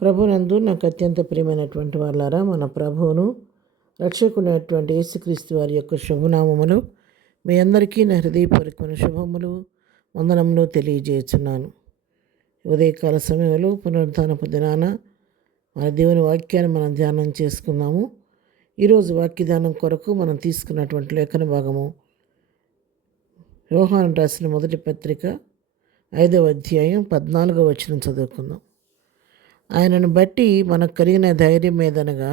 ప్రభునందు నాకు అత్యంత ప్రియమైనటువంటి వాళ్ళారా, మన ప్రభువును రక్షకునైనటువంటి యేసుక్రీస్తు వారి యొక్క శుభనామములు మీ అందరికీ నా హృదయపూర్వకమైన శుభములు వందనములు తెలియజేస్తున్నాను. ఉదయకాల సమయంలో పునరుద్ధానపు దినాన మన దేవుని వాక్యాన్ని మనం ధ్యానం చేసుకుందాము. ఈరోజు వాక్యదానం కొరకు మనం తీసుకున్నటువంటి లేఖన భాగము యోహాను రాసిన మొదటి పత్రిక 5వ అధ్యాయం 14వ వచనం చదువుకుందాం. ఆయనను బట్టి మనకు కలిగిన ధైర్యం ఏదనగా,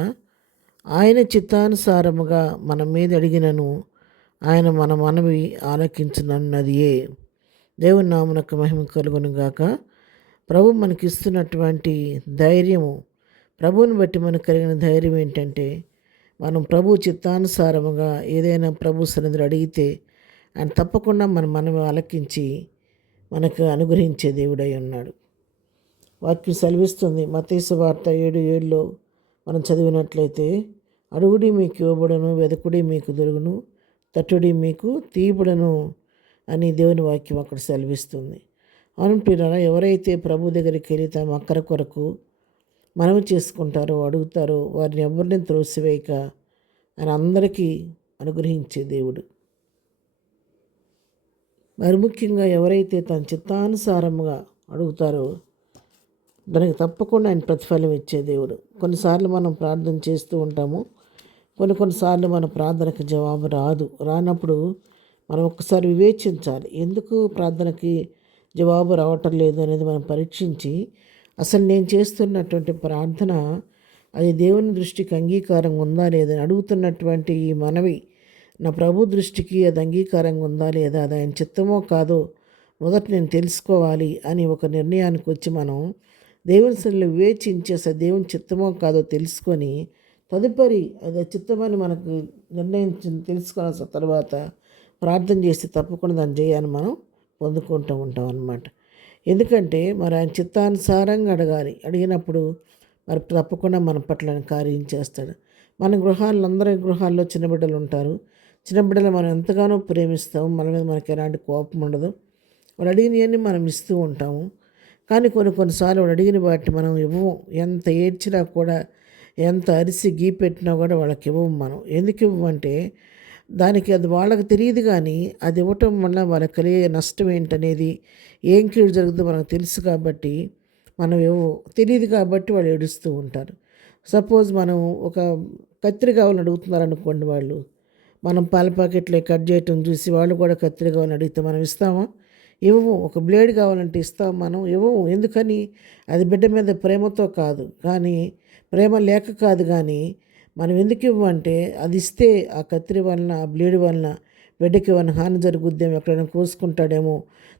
ఆయన చిత్తానుసారముగా మన మీద అడిగినను ఆయన మన మనవి ఆలకించునన్నదియే. దేవుని నామమునకు మహిమ కలుగును గాక. ప్రభు మనకిస్తున్నటువంటి ధైర్యము, ప్రభువుని బట్టి మనకు కలిగిన ధైర్యం ఏంటంటే, మనం ప్రభు చిత్తానుసారముగా ఏదైనా ప్రభు సన్నిధిలో అడిగితే ఆయన తప్పకుండా మన మనవి ఆలకించి మనకు అనుగ్రహించే దేవుడై ఉన్నాడు. వాక్యం సెలవిస్తుంది. మత్తయి సువార్త 7:7 మనం చదివినట్లయితే, అడుగుడి మీకు ఇవ్వబడును, వెదకుడి మీకు దొరుకును, తట్టుడి మీకు తీయబడును అని దేవుని వాక్యం అక్కడ సెలవిస్తుంది. అవును ప్రియులారా, ఎవరైతే ప్రభు దగ్గరికి వెళ్ళి తమ అక్కర కొరకు మనవి చేసుకుంటారో, అడుగుతారో, వారిని ఎవరిని త్రోసివేయక ఆయన అందరికీ అనుగ్రహించే దేవుడు. మరి ముఖ్యంగా ఎవరైతే తన చిత్తానుసారముగా అడుగుతారో దానికి తప్పకుండా ఆయన ప్రతిఫలం ఇచ్చే దేవుడు. కొన్నిసార్లు మనం ప్రార్థన చేస్తూ ఉంటాము, కొన్నిసార్లు మన ప్రార్థనకు జవాబు రానప్పుడు మనం ఒక్కసారి వివేచించాలి. ఎందుకు ప్రార్థనకి జవాబు రావటం లేదు అనేది మనం పరీక్షించి, అసలు నేను చేస్తున్నటువంటి ప్రార్థన అది దేవుని దృష్టికి అంగీకారం ఉందా లేదని అడుగుతున్నటువంటి ఈ మనవి నా ప్రభు దృష్టికి అది అంగీకారంగా ఉందా లేదా, అది ఆయన చిత్తమో కాదో మొదట నేను తెలుసుకోవాలి అని ఒక నిర్ణయానికి వచ్చి మనం దేవుని సన్నిధిలో వివేచించి అసలు దేవుని చిత్తమో కాదో తెలుసుకొని తదుపరి అది చిత్తమని మనకు తెలుసుకున్న తర్వాత ప్రార్థన చేసి తప్పకుండా దాని జయాన్ని మనం పొందుకుంటూ ఉంటాం అన్నమాట. ఎందుకంటే మరి ఆయన చిత్తానుసారంగా అడిగినప్పుడు మరి తప్పకుండా మన పట్ల కార్యం చేస్తాడు. మన అందరి గృహాల్లో చిన్న బిడ్డలు ఉంటారు. చిన్న బిడ్డలు మనం ఎంతగానో ప్రేమిస్తాము, మన మీద మనకి ఎలాంటి కోపం ఉండదు. వాళ్ళు అడిగినవన్నీ మనం ఇస్తూ ఉంటాము. కానీ కొన్నిసార్లు వాడు అడిగిన వాటిని మనం ఇవ్వము. ఎంత ఏడ్చినా కూడా, ఎంత అరిసి గీపెట్టినా కూడా వాళ్ళకి ఇవ్వము. మనం ఎందుకు ఇవ్వమంటే దానికి అది వాళ్ళకి తెలియదు, కానీ అది ఇవ్వటం వల్ల వాళ్ళకి కలిగే నష్టం ఏంటనేది, ఏం కీడు జరుగుతుందో మనకు తెలుసు కాబట్టి మనం ఇవ్వము. తెలియదు కాబట్టి వాళ్ళు ఏడుస్తూ ఉంటారు. సపోజ్ మనం ఒక కత్తిరి కావాలని అడుగుతున్నారు అనుకోండి, వాళ్ళు మనం పాల ప్యాకెట్లో కట్ చేయటం చూసి వాళ్ళు కూడా కత్తిరి కావాలని అడిగితే మనం ఇస్తామా? ఇవ్వము. ఒక బ్లేడ్ కావాలంటే ఇస్తాం, మనం ఇవ్వము. ఎందుకని? అది బిడ్డ మీద ప్రేమతో కాదు, కానీ ప్రేమ లేక కాదు, కానీ మనం ఎందుకు ఇవ్వమంటే అది ఇస్తే ఆ కత్తిరి వలన, ఆ బ్లేడ్ వలన బిడ్డకి ఏమైనా హాని జరుగుద్దేమో, ఎక్కడైనా కోసుకుంటాడేమో,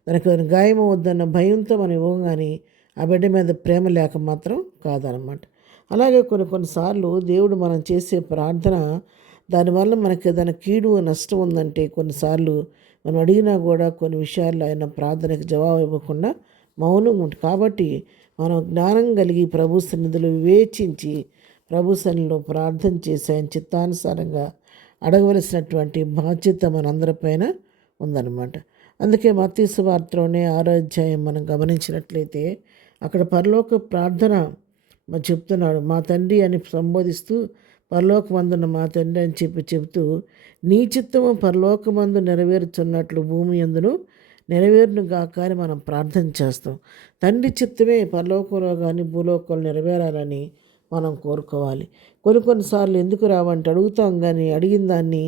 దానికి ఏమైనా గాయం అవుద్దన్న భయంతో మనం ఇవ్వం, కానీ ఆ బిడ్డ మీద ప్రేమ లేక మాత్రం కాదనమాట. అలాగే కొన్నిసార్లు దేవుడు మనం చేసే ప్రార్థన దానివల్ల మనకి ఏదైనా కీడు నష్టం ఉందంటే కొన్నిసార్లు మనం అడిగినా కూడా కొన్ని విషయాల్లో ఆయన ప్రార్థనకు జవాబు ఇవ్వకుండా మౌనం ఉంటుంది. కాబట్టి మనం జ్ఞానం కలిగి ప్రభు సన్నిధిలో వివేచించి ప్రభు సన్నిధిలో ప్రార్థన చేసి ఆయన చిత్తానుసారంగా అడగవలసినటువంటి బాధ్యత మనందరిపైన ఉందన్నమాట. అందుకే మత్తయి సువార్తలోనే 6వ అధ్యాయం మనం గమనించినట్లయితే అక్కడ పరలోక ప్రార్థన చెప్తున్నాడు. మా తండ్రి అని సంబోధిస్తూ పరలోకమందున్న మా తండ్రి అని చెబుతూ, నీ చిత్తము పరలోకమందు నెరవేరుచున్నట్లు భూమి యందును నెరవేరును గాక అని మనం ప్రార్థన చేస్తాం. తండ్రి చిత్తమే పరలోకంలో కానీ భూలోకంలో నెరవేరాలని మనం కోరుకోవాలి. కొన్నిసార్లు ఎందుకు రావంటే అడుగుతాం, కానీ అడిగిన దాన్ని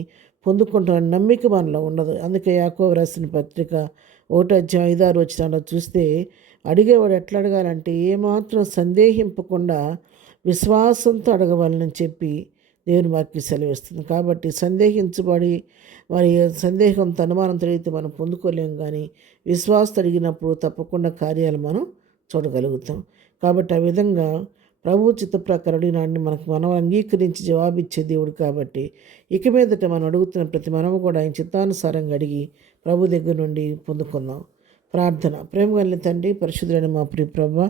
పొందుకుంటామని నమ్మిక మనలో ఉండదు. అందుకే యాకోబు రాసిన పత్రిక 1:5-6 చూస్తే, అడిగేవాడు ఎట్లా అడగాలంటే ఏమాత్రం సందేహింపకుండా విశ్వాసంతో అడగవాలని చెప్పి దేవుని వాక్యం సెలవిస్తుంది. కాబట్టి సందేహించబడి మరి సందేహంతో అనుమానంతో అడిగితే మనం పొందుకోలేం, కానీ విశ్వాసంతో అడిగినప్పుడు తప్పకుండా కార్యాలు మనం చూడగలుగుతాం. కాబట్టి ఆ విధంగా ప్రభు చిత్త ప్రకారం అడిగినాడిని మనం అంగీకరించి జవాబిచ్చే దేవుడు. కాబట్టి ఇక మీదట మనం అడుగుతున్న ప్రతి మనము కూడా ఆయన చిత్తానుసారంగా అడిగి ప్రభు దగ్గర నుండి పొందుకుందాం. ప్రార్థన. ప్రేమ కలిగిన తండ్రి, పరిశుద్ధుడైన మా ప్రియ ప్రభువా,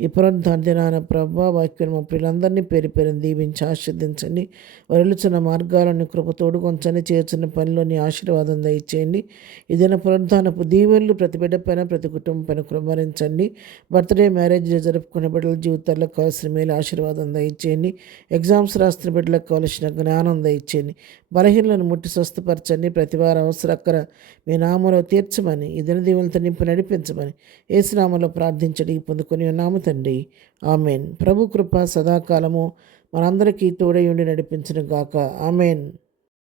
ఈ పునరుద్ధాన దినాన ప్రభా వాక్యం మా పిల్లలందరినీ పేరు పేరుని దీవించి ఆశీర్దించండి. వరలుచున్న మార్గాలను కృపతోడు కొంచని చేర్చిన పనిలోని ఆశీర్వాదం దయచేయండి. ఇదైనా పునరుద్ధానపు దీవెనలు ప్రతి బిడ్డ పైన ప్రతి కుటుంబం పైన కృమరించండి. బర్త్డే మ్యారేజ్ జరుపుకునే బిడ్డల జీవితాలకు కావాల్సిన మేలు ఆశీర్వాదం దయచేయండి. ఎగ్జామ్స్ రాస్తున్న బిడ్డలకు కావలసిన జ్ఞానం దయచేయండి. బలహీనలను ముట్టి స్వస్థపరచండి. ప్రతి వారి అవసరక్కర మీ నామలో తీర్చమని ఈ దినదీవులతో నింపి నడిపించమని ఏసునామలో ప్రార్థించడి పొందుకొని ఉన్నాము తండ్రి. ఆమెన్. ప్రభు కృప సదాకాలము మనందరికీ తోడై ఉండి నడిపించును గాక. ఆమెన్.